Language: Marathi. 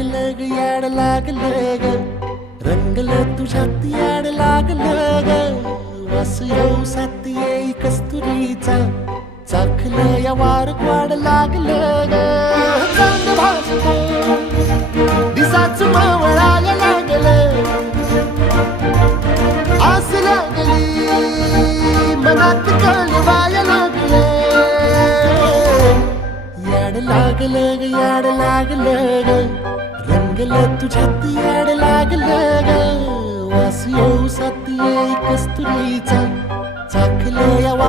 लागलं ग याड लागलं ग रंगलं तुझ्यात याड लागलं ग वास येऊ साथ येई कस्तुरीचा चाखलं या वार वाड लागलं ग चांद भासतो दिसाच मावळायला लागलं आस लागली मनात कळवायला लागलं याड लागलं ग याड लागलं ग रंगलं तुझ्यात याड लागलं ग वास येऊ साथ येई कस्तुरीचा चाखलं या